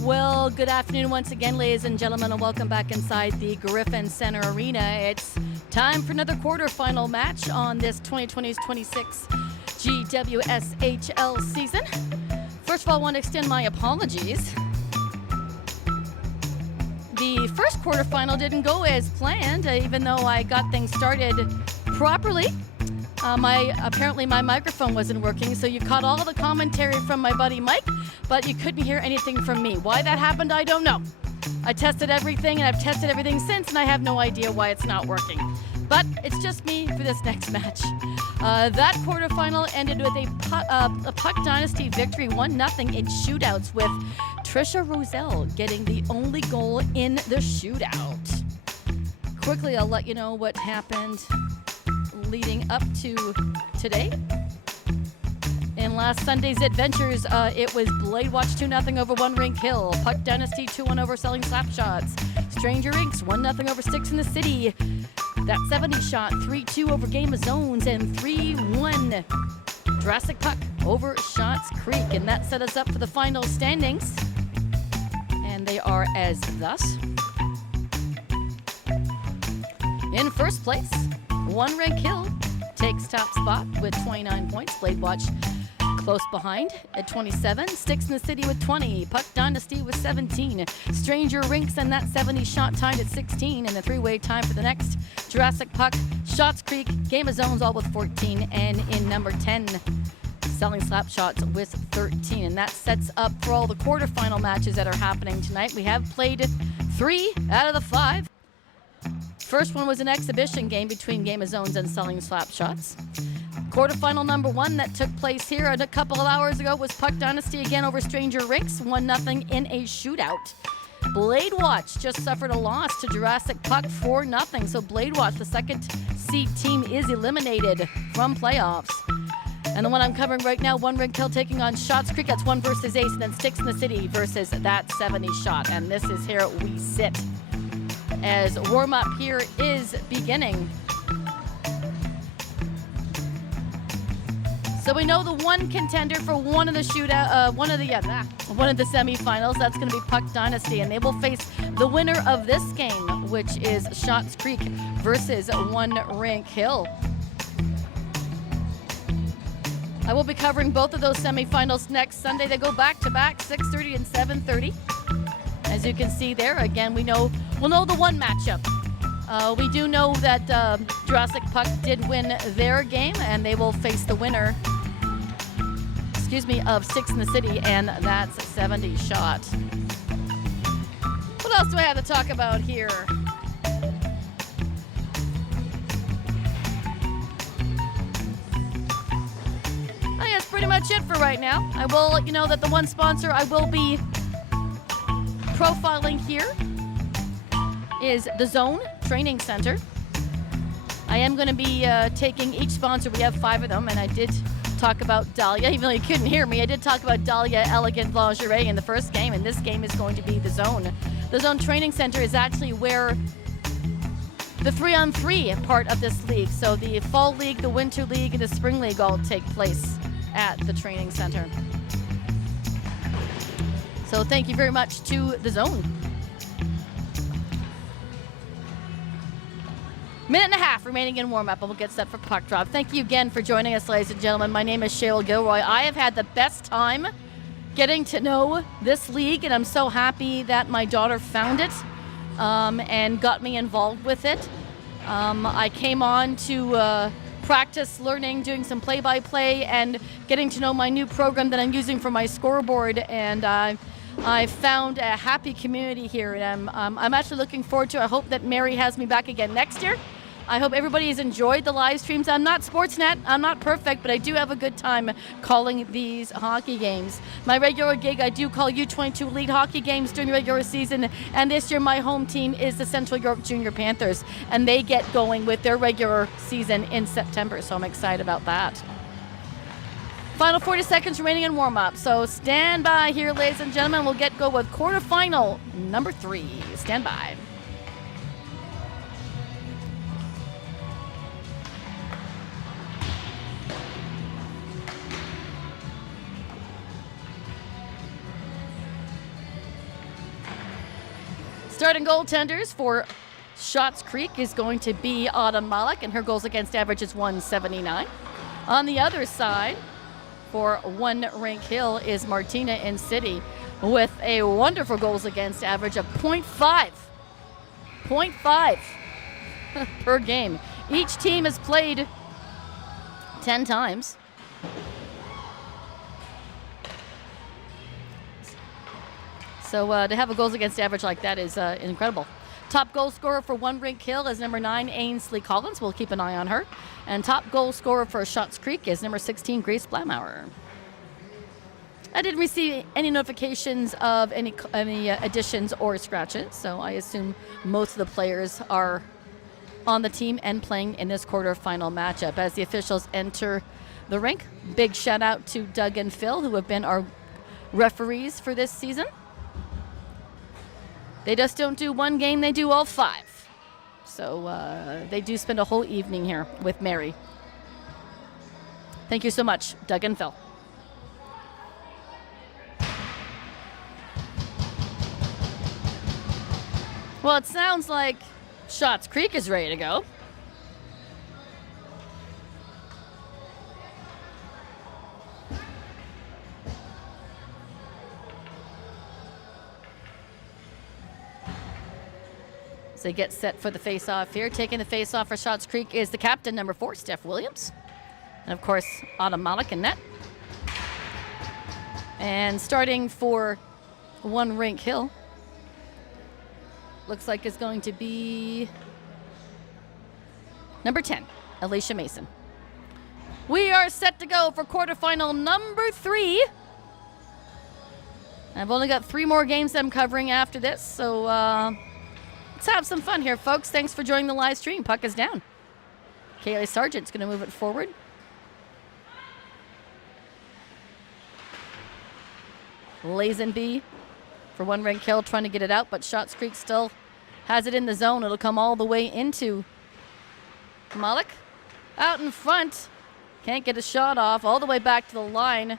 Well, good afternoon once again, ladies and gentlemen, and welcome back inside the Griffin Center Arena. It's time for another quarterfinal match on this 2020-26 GWSHL season. First of all, I want to extend my apologies. The first quarterfinal didn't go as planned, even though I got things started properly. Apparently my microphone wasn't working, so you caught all the commentary from my buddy Mike, but you couldn't hear anything from me. Why that happened, I don't know. I tested everything, and I've tested everything since, and I have no idea why it's not working. But it's just me for this next match. That quarterfinal ended with a Puck Dynasty victory, 1-0 in shootouts, with Trisha Roselle getting the only goal in the shootout. Quickly, I'll let you know what happened leading up to today. In last Sunday's adventures, it was Blade Watch 2-0 over One Rink Hill, Puck Dynasty 2-1 over Selling Slapshots, Stranger Inks 1-0 over Sticks in the City, That 70 Shot 3-2 over Game of Zones, and 3-1 Jurassic Puck over Shots Creek. And that set us up for the final standings, and they are as thus. In first place, One Rink Hill takes top spot with 29 points. Blade Watch close behind at 27. Sticks in the City with 20. Puck Dynasty with 17. Stranger Rinks and That 70 Shot tied at 16. And the three-way time for the next, Jurassic Puck, Shots Creek, Game of Zones all with 14. And in number 10, Selling Slapshots with 13. And that sets up for all the quarterfinal matches that are happening tonight. We have played 3 out of the 5. First one was an exhibition game between Game of Zones and Selling Slapshots. Quarterfinal number 1 that took place here a couple of hours ago was Puck Dynasty again over Stranger Rinks, 1-0 in a shootout. Blade Watch just suffered a loss to Jurassic Puck, 4-0. So Blade Watch, the second seed team, is eliminated from playoffs. And the one I'm covering right now, One Rink Hill taking on Shots Creek. That's 1 versus Ace, and then Sticks in the City versus That 70 Shot. And this is here we sit as warm-up here is beginning. So we know the one contender for one of the one of the semifinals. That's going to be Puck Dynasty, and they will face the winner of this game, which is Shots Creek versus One Rink Hill. I will be covering both of those semifinals next Sunday. They go back-to-back, 6:30 and 7:30. As you can see there, again, we'll know the one matchup. We do know that Jurassic Puck did win their game, and they will face the winner, of Sticks in the City, and that's 70 Shot. What else do I have to talk about here? I think that's pretty much it for right now. I will let you know that the one sponsor I will be profiling here is the Zone Training Center. I am going to be taking each sponsor. We have 5 of them, and I did talk about Dahlia. Even though you couldn't hear me, I did talk about Dahlia Elegant Lingerie in the first game, and this game is going to be the Zone. The Zone Training Center is actually where the 3-on-3 part of this league, so the Fall League, the Winter League, and the Spring League all take place at the training center. So thank you very much to the Zone. Minute and a half remaining in warm-up, and we'll get set for puck drop. Thank you again for joining us, ladies and gentlemen. My name is Cheryl Gilroy. I have had the best time getting to know this league, and I'm so happy that my daughter found it and got me involved with it. I came on to practice learning, doing some play-by-play, and getting to know my new program that I'm using for my scoreboard, and I found a happy community here, and I'm actually looking forward to it. I hope that Mary has me back again next year. I hope everybody has enjoyed the live streams. I'm not Sportsnet, I'm not perfect, but I do have a good time calling these hockey games. My regular gig, I do call U22 Elite hockey games during the regular season, and this year my home team is the Central York Junior Panthers, and they get going with their regular season in September, so I'm excited about that. Final 40 seconds remaining in warm-up, so stand by here, ladies and gentlemen. We'll go with quarterfinal number 3. Stand by. Starting goaltenders for Schatz Creek is going to be Autumn Malik, and her goals against average is 179. On the other side, for One Rink Hill is Martina in City with a wonderful goals against average of 0.5. 0.5 per game. Each team has played 10 times. So to have a goals against average like that is incredible. Top goal scorer for One Rink Hill is number 9, Ainsley Collins. We'll keep an eye on her. And top goal scorer for Schatz Creek is number 16, Grace Blamauer. I didn't receive any notifications of any additions or scratches, so I assume most of the players are on the team and playing in this quarterfinal matchup. As the officials enter the rink, big shout out to Doug and Phil, who have been our referees for this season. They just don't do one game, they do all 5. So they do spend a whole evening here with Mary. Thank you so much, Doug and Phil. Well, it sounds like Schatz Creek is ready to go. As they get set for the face-off here. Taking the face-off for Schatz Creek is the captain, number 4, Steph Williams. And, of course, Autumn Malik in net. And starting for One Rink Hill, looks like it's going to be number 10, Alicia Mason. We are set to go for quarterfinal number 3. I've only got 3 more games I'm covering after this, so let's have some fun here, folks. Thanks for joining the live stream. Puck is down. Kaylee Sargent's going to move it forward. Lazenby for One Rink Hill trying to get it out, but Schatz Creek still has it in the zone. It'll come all the way into Malik. Out in front. Can't get a shot off. All the way back to the line.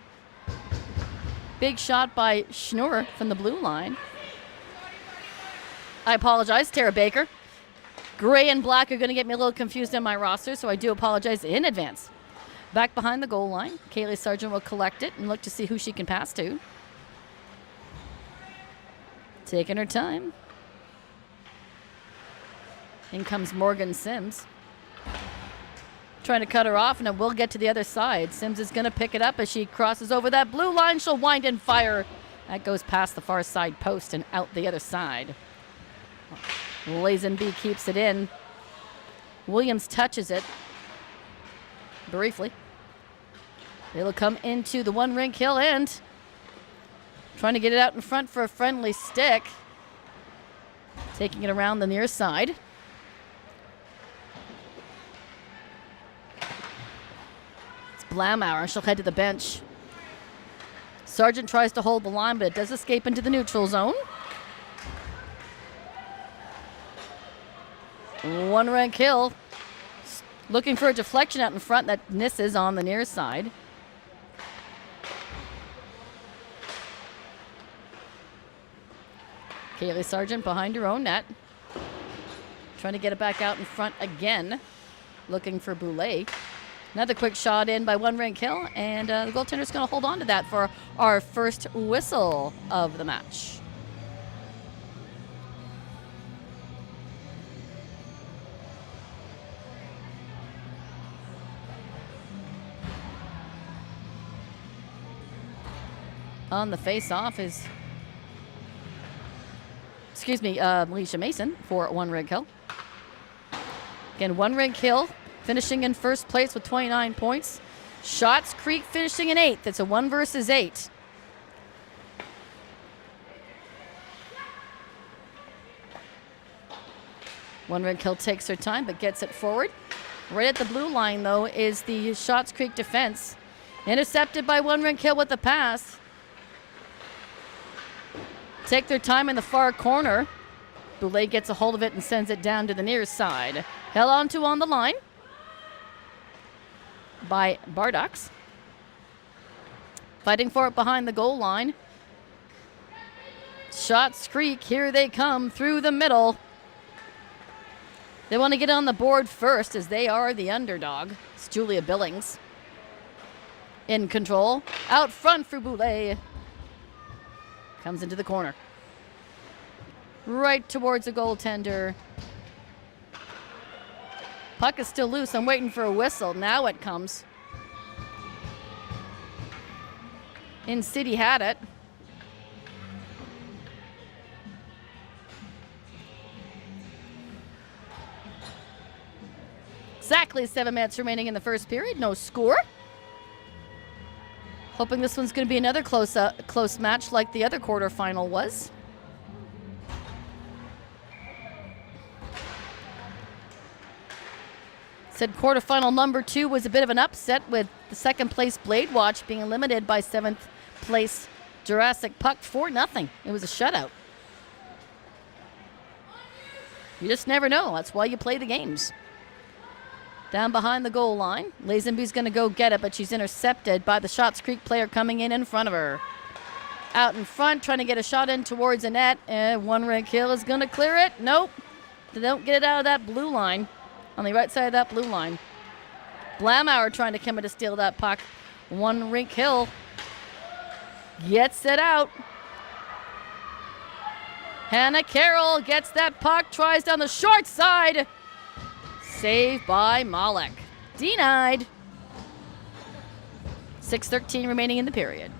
Big shot by Schnurr from the blue line. I apologize, Tara Baker. Gray and black are going to get me a little confused in my roster, so I do apologize in advance. Back behind the goal line. Kaylee Sargent will collect it and look to see who she can pass to. Taking her time. In comes Morgan Sims. Trying to cut her off, and it will get to the other side. Sims is going to pick it up as she crosses over that blue line. She'll wind and fire. That goes past the far side post and out the other side. Lazenby keeps it in. Williams touches it briefly. It'll come into the One Rink Hill end. Trying to get it out in front for a friendly stick. Taking it around the near side. It's Blamauer. She'll head to the bench. Sargent tries to hold the line, but it does escape into the neutral zone. One Rink Hill looking for a deflection out in front that misses on the near side. Kaylee Sargent behind her own net. Trying to get it back out in front again. Looking for Boulay. Another quick shot in by One Rink Hill, and the goaltender's going to hold on to that for our first whistle of the match. On the face-off is, Alicia Mason for One Rink Hill. Again, One Rink Hill finishing in first place with 29 points. Schatz Creek finishing in 8th. It's a 1 versus 8. One Rink Hill takes her time but gets it forward. Right at the blue line, though, is the Schatz Creek defense. Intercepted by One Rink Hill with the pass. Take their time in the far corner. Boulay gets a hold of it and sends it down to the near side. Held onto on the line by Bardox. Fighting for it behind the goal line. Shots Creek, here they come through the middle. They want to get on the board first as they are the underdog. It's Julia Billings in control. Out front for Boulay. Comes into the corner. Right towards the goaltender. Puck is still loose. I'm waiting for a whistle. Now it comes. In City had it. Exactly 7 minutes remaining in the first period. No score. Hoping this one's going to be another close match like the other quarterfinal was. Said quarterfinal number 2 was a bit of an upset with the second place Blade Watch being limited by 7th place Jurassic Puck 4-0. It was a shutout. You just never know. That's why you play the games. Down behind the goal line. Lazenby's going to go get it, but she's intercepted by the Shots Creek player coming in front of her. Out in front, trying to get a shot in towards the net. And one RINK Hill is going to clear it. Nope. They don't get it out of that blue line. On the right side of that blue line. Blamauer trying to come in to steal that puck. One RINK Hill gets it out. Hannah Carroll gets that puck, tries down the short side. Saved by Malik. Denied. 6:13 remaining in the period.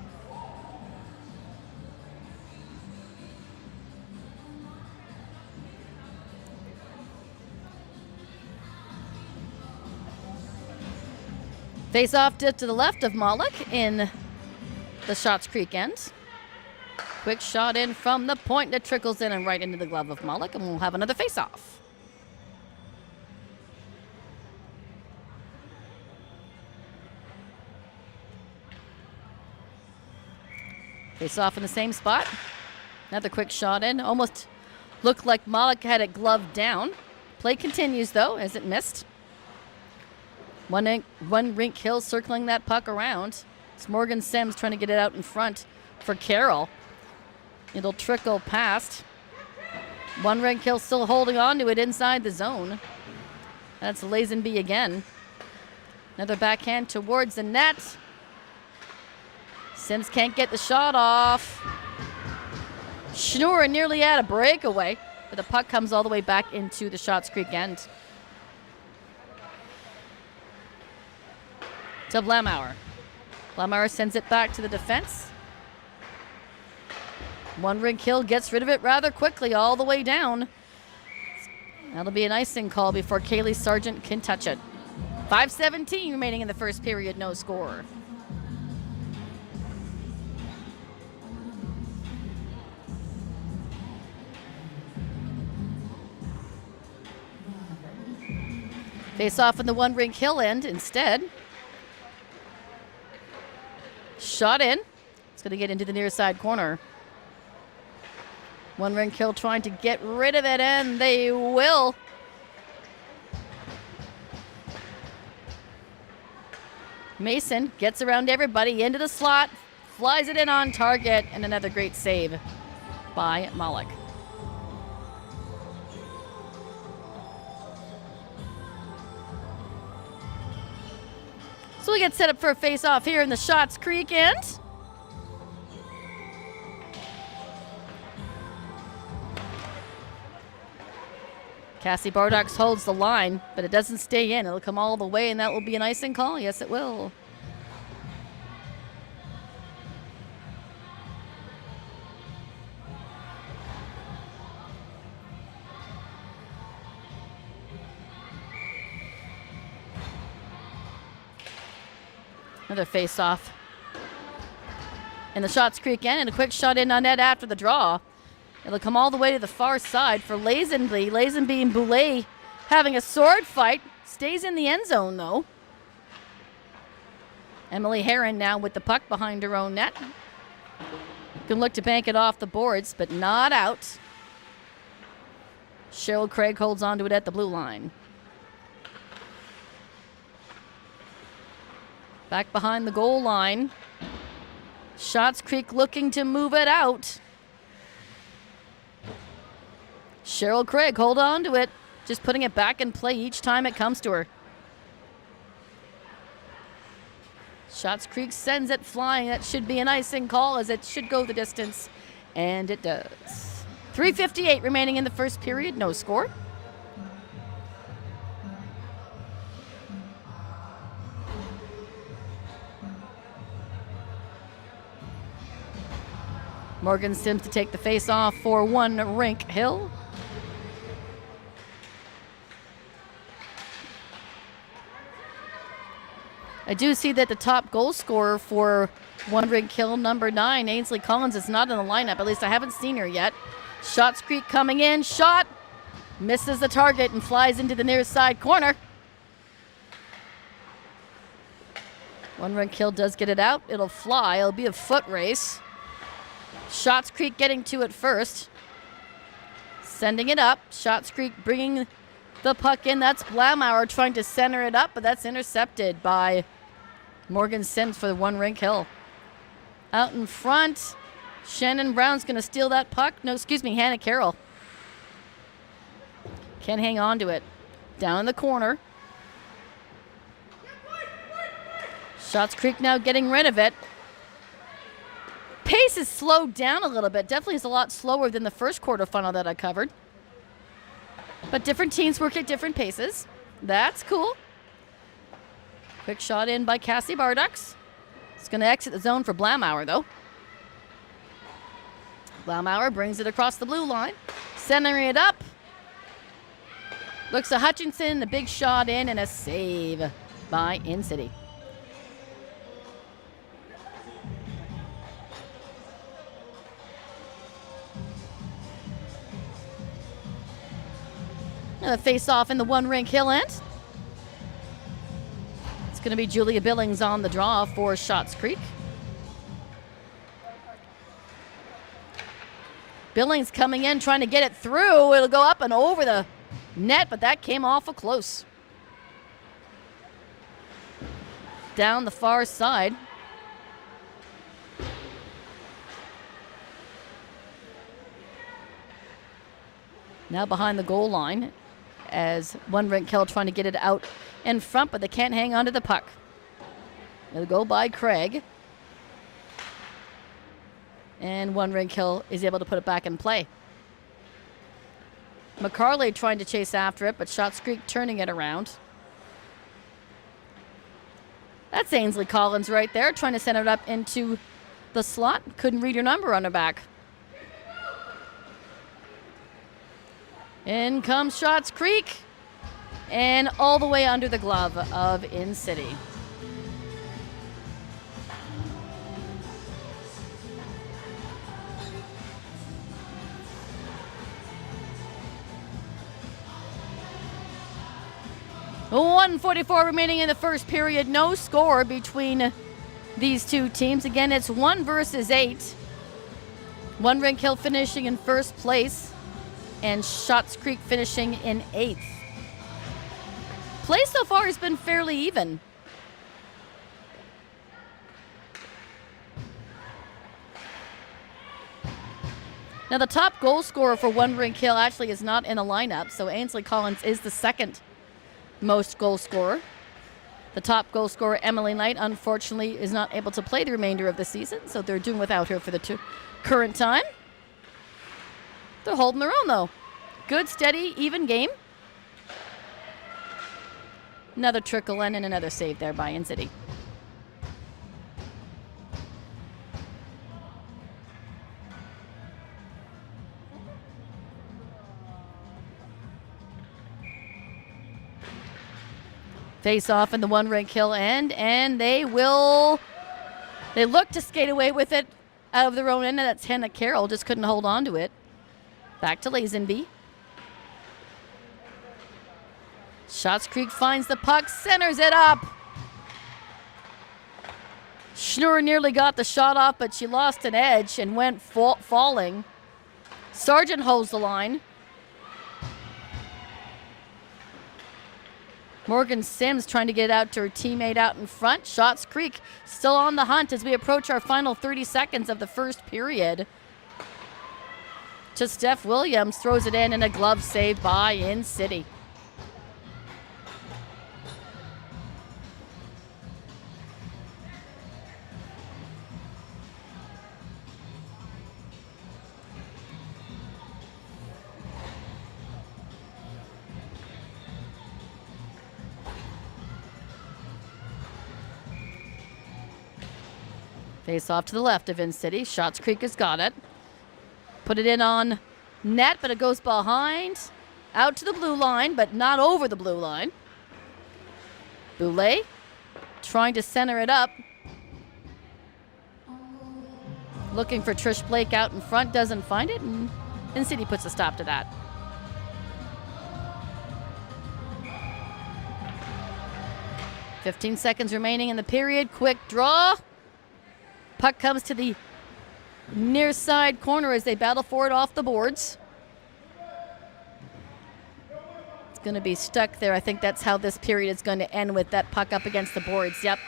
Face off to the left of Malik in the Shots Creek end. Quick shot in from the point that trickles in and right into the glove of Malik, and we'll have another face off. Face off in the same spot. Another quick shot in. Almost looked like Malik had it gloved down. Play continues, though, as it missed. One RINK Hill circling that puck around. It's Morgan Sims trying to get it out in front for Carroll. It'll trickle past. One RINK Hill still holding on to it inside the zone. That's Lazenby again. Another backhand towards the net. Sims can't get the shot off. Schnur nearly had a breakaway, but the puck comes all the way back into the Shots Creek end. To Blamauer. Blamauer sends it back to the defense. One RINK Hill gets rid of it rather quickly all the way down. That'll be an icing call before Kaylee Sargent can touch it. 5:17 remaining in the first period, no score. Face off in the one RINK Hill end instead. Shot in. It's going to get into the near side corner. One RINK Hill trying to get rid of it, and they will. Mason gets around everybody into the slot, flies it in on target, and another great save by Malik. So we get set up for a face-off here in the Shots Creek end. Cassie Bardox holds the line, but it doesn't stay in. It'll come all the way, and that will be an icing call. Yes, it will. Another face-off. In the Shots Creek end, and a quick shot in on net after the draw. It'll come all the way to the far side for Lazenby. Lazenby and Boulay having a sword fight. Stays in the end zone, though. Emily Heron now with the puck behind her own net. Can look to bank it off the boards, but not out. Cheryl Craig holds onto it at the blue line. Back behind the goal line. Shots Creek looking to move it out. Cheryl Craig, hold on to it. Just putting it back in play each time it comes to her. Schatz Creek sends it flying. That should be an icing call as it should go the distance. And it does. 3:58 remaining in the first period. No score. Morgan Sims to take the face off for one Rink Hill. I do see that the top goal scorer for one Rink Hill, number 9, Ainsley Collins, is not in the lineup. At least I haven't seen her yet. Schatz Creek coming in. Shot. Misses the target and flies into the near side corner. One Rink Hill does get it out. It'll fly. It'll be a foot race. Schatz Creek getting to it first. Sending it up. Schatz Creek bringing the puck in. That's Blamauer trying to center it up, but that's intercepted by Morgan Sims for the one Rink Hill. Out in front, Shannon Brown's going to steal that puck. No, excuse me, Hannah Carroll. Can't hang on to it. Down in the corner. Schatz Creek now getting rid of it. Pace is slowed down a little bit. Definitely is a lot slower than the first quarterfinal that I covered. But different teams work at different paces. That's cool. Quick shot in by Cassie Bardux. It's going to exit the zone for Blamauer, though. Blamauer brings it across the blue line. Centering it up. Looks to Hutchinson. The big shot in and a save by In-City. The face-off in the one Rink Hill end. It's going to be Julia Billings on the draw for Schatz Creek. Billings coming in, trying to get it through. It'll go up and over the net, but that came awful close. Down the far side. Now behind the goal line as one Rink Hill trying to get it out in front, but they can't hang on to the puck. It'll go by Craig. And one Rink Hill is able to put it back in play. McCarley trying to chase after it, but Schatz Creek turning it around. That's Ainsley Collins right there, trying to send it up into the slot. Couldn't read your number on her back. In comes Schatz Creek, and all the way under the glove of In-City. .144 remaining in the first period. No score between these two teams. Again, it's 1 versus 8. One Rink Hill finishing in first place, and Schatz Creek finishing in 8th. Play so far has been fairly even. Now the top goal scorer for one Rink Hill actually is not in the lineup, so Ainsley Collins is the second most goal scorer. The top goal scorer, Emily Knight, unfortunately is not able to play the remainder of the season, so they're doing without her for the current time. They're holding their own, though. Good, steady, even game. Another trickle in and another save there by In-City. Face off in the one Rink Hill end, and they look to skate away with it out of their own end, and that's Hannah Carroll, just couldn't hold on to it. Back to Lazenby. Schatz Creek finds the puck, centers it up. Schnur nearly got the shot off, but she lost an edge and went falling. Sargent holds the line. Morgan Sims trying to get it out to her teammate out in front. Schatz Creek still on the hunt as we approach our final 30 seconds of the first period. to Steph Williams. Throws it in and a glove save by In City. Face off to the left of In City. Shots Creek has got it. Put it in on net, but it goes behind. Out to the blue line, but not over the blue line. Boulay trying to center it up. Looking for Trish Blake out in front. Doesn't find it, and In City puts a stop to that. "15 seconds remaining in the period. Quick draw. Puck comes to the near side corner as they battle for it off the boards. It's going to be stuck there. I think that's how this period is going to end, with that puck up against the boards. Yep,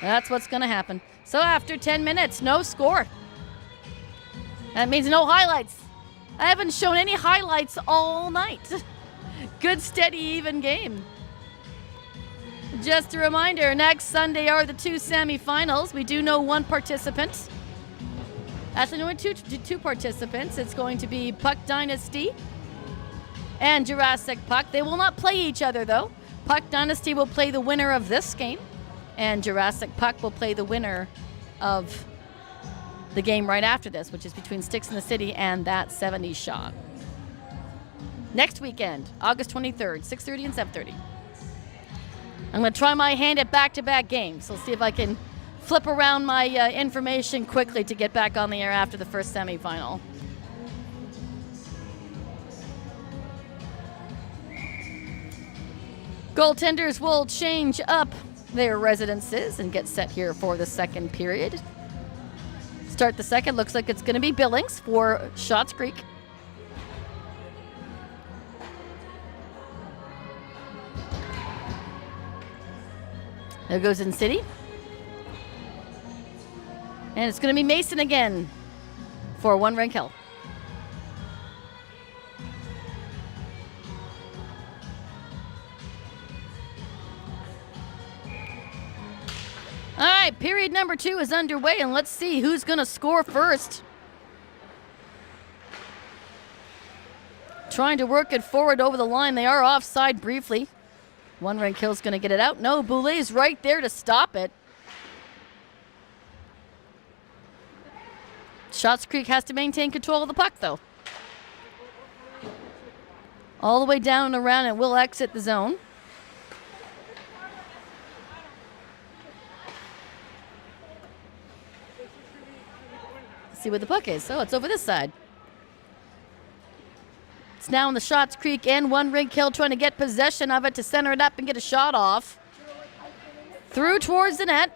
that's what's going to happen. So after 10 minutes, no score. That means no highlights. I haven't shown any highlights all night. Good, steady, even game. Just a reminder, next Sunday are the 2 semifinals. We do know 1 participant. Actually, no, two participants. It's going to be Puck Dynasty and Jurassic Puck. They will not play each other, though. Puck Dynasty will play the winner of this game, and Jurassic Puck will play the winner of the game right after this, which is between Sticks in the City and that 70 shot. Next weekend, August 23rd, 6:30 and 7:30. I'm going to try my hand at back-to-back games. We'll see if I can flip around my information quickly to get back on the air after the first semifinal. Goaltenders will change up their residences and get set here for the second period. Start the second. Looks like it's going to be Billings for Shots Creek. There goes In City. And it's going to be Mason again for One Rink Hill. All right, period number 2 is underway, and let's see who's going to score first. Trying to work it forward over the line. They are offside briefly. One Rink Hill's going to get it out. No, Boulet's right there to stop it. Shots Creek has to maintain control of the puck, though. All the way down and around, it will exit the zone. Let's see where the puck is. Oh, it's over this side. It's now in the Shots Creek end. One Rink Hill trying to get possession of it to center it up and get a shot off. Through towards the net.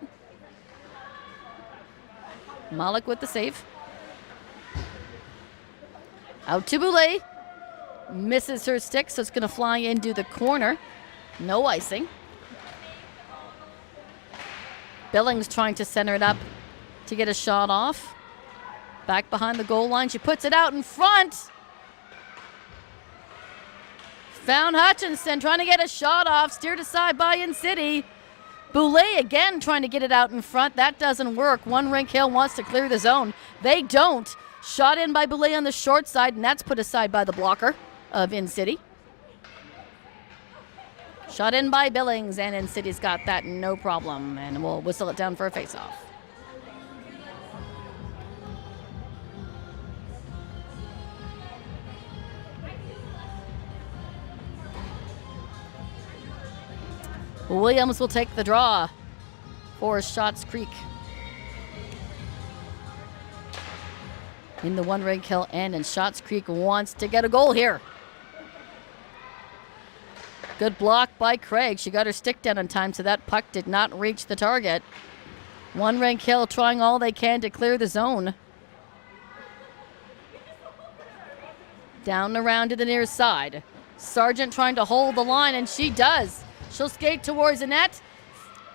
Malik with the save. Out to Boulay. Misses her stick, so it's going to fly into the corner. No icing. Billings trying to center it up to get a shot off. Back behind the goal line. She puts it out in front. Found Hutchinson trying to get a shot off. Steered aside by In City. Boulay again trying to get it out in front. That doesn't work. One Rink Hill wants to clear the zone. They don't. Shot in by Boulay on the short side, and that's put aside by the blocker of In City. Shot in by Billings, and In City's got that no problem. And we'll whistle it down for a face-off. Williams will take the draw for Shots Creek. In the One Rink Hill end, and Shots Creek wants to get a goal here. Good block by Craig. She got her stick down in time, so that puck did not reach the target. One Rink Hill trying all they can to clear the zone. Down around to the near side. Sargent trying to hold the line, and she does. She'll skate towards the net.